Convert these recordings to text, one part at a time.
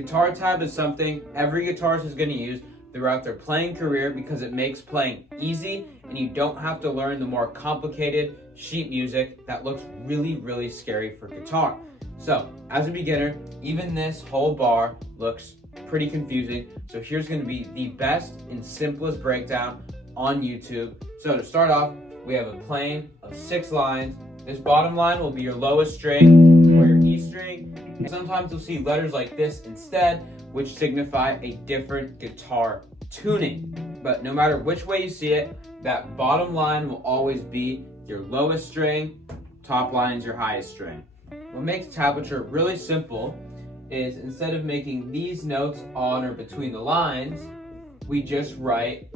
Guitar tab is something every guitarist is going to use throughout their playing career because it makes playing easy and you don't have to learn the more complicated sheet music that looks really, really scary for guitar. So, as a beginner, even this whole bar looks pretty confusing. So here's going to be the best and simplest breakdown on YouTube. So to start off, we have a plane of 6 lines. This bottom line will be your lowest string or your E string. And sometimes you'll see letters like this instead, which signify a different guitar tuning. But no matter which way you see it, that bottom line will always be your lowest string, top line is your highest string. What makes tablature really simple is instead of making these notes on or between the lines, we just write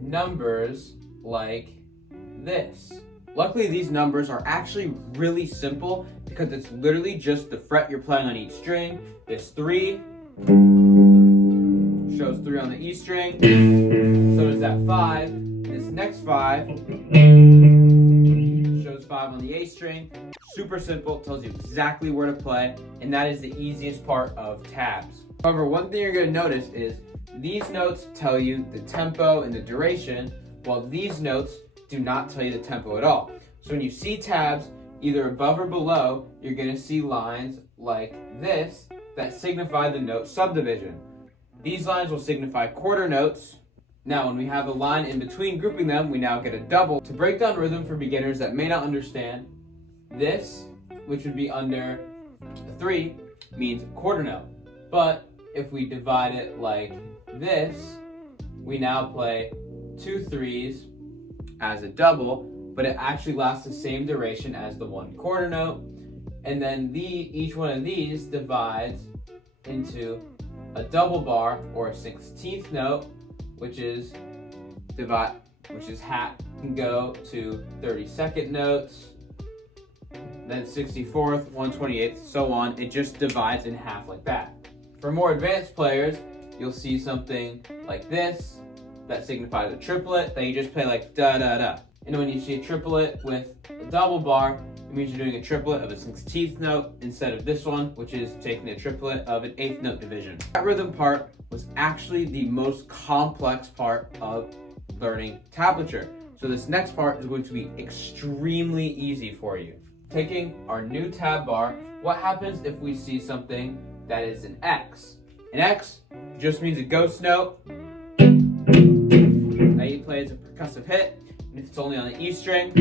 numbers like this. Luckily, these numbers are actually really simple because it's literally just the fret you're playing on each string. This 3 shows 3 on the E string, so does that 5. This next 5 shows 5 on the A string. Super simple, tells you exactly where to play, and that is the easiest part of tabs. However, one thing you're going to notice is these notes tell you the tempo and the duration, while these notes do not tell you the tempo at all. So when you see tabs, either above or below, you're going to see lines like this that signify the note subdivision. These lines will signify quarter notes. Now, when we have a line in between grouping them, we now get a double. To break down rhythm for beginners that may not understand, this, which would be under 3, means quarter note. But if we divide it like this, we now play 2 3s as a double, but it actually lasts the same duration as the 1 quarter note. And then each one of these divides into a double bar or a 16th note, which is hat. You can go to 32nd notes, then 64th, 128th, so on. It just divides in half like that. For more advanced players, you'll see something like this that signifies a triplet that you just play like da da da. And when you see a triplet with a double bar, it means you're doing a triplet of a 16th note instead of this one, which is taking a triplet of an 8th note division. That rhythm part was actually the most complex part of learning tablature. So this next part is going to be extremely easy for you. Taking our new tab bar, what happens if we see something that is an X? An X just means a ghost note that you play as a percussive hit. And if it's only on the E string,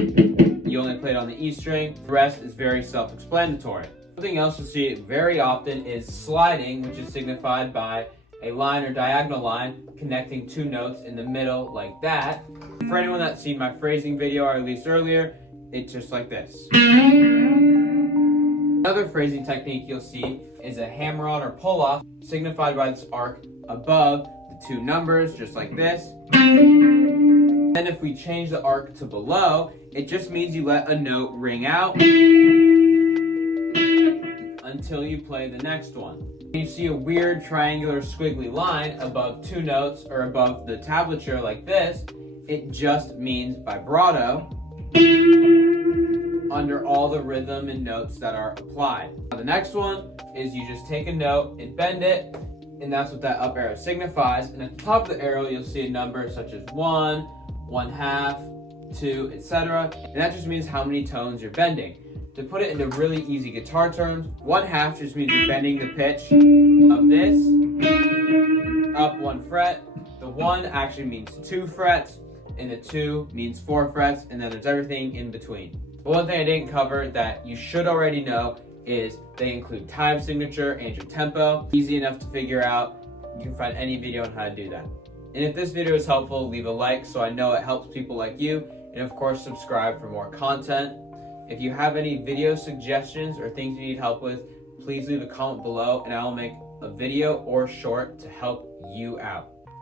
you only play it on the E string. The rest is very self-explanatory. Something else you'll see very often is sliding, which is signified by a line or diagonal line connecting 2 notes in the middle like that. For anyone that's seen my phrasing video I released earlier, it's just like this. Another phrasing technique you'll see is a hammer-on or pull-off, signified by this arc above the 2 numbers, just like this. Then if we change the arc to below, it just means you let a note ring out until you play the next one. When you see a weird triangular squiggly line above 2 notes or above the tablature like this, it just means vibrato under all the rhythm and notes that are applied. Now, the next one is you just take a note and bend it, and that's what that up arrow signifies. And at the top of the arrow, you'll see a number such as 1, 1/2, 2, etc. And that just means how many tones you're bending. To put it into really easy guitar terms, 1/2 just means you're bending the pitch of this up 1 fret. The 1 actually means 2 frets, and the 2 means 4 frets, and then there's everything in between. But one thing I didn't cover that you should already know is they include time signature and your tempo. Easy enough to figure out. You can find any video on how to do that. And if this video is helpful, leave a like so I know it helps people like you. And of course, subscribe for more content. If you have any video suggestions or things you need help with, please leave a comment below and I will make a video or short to help you out.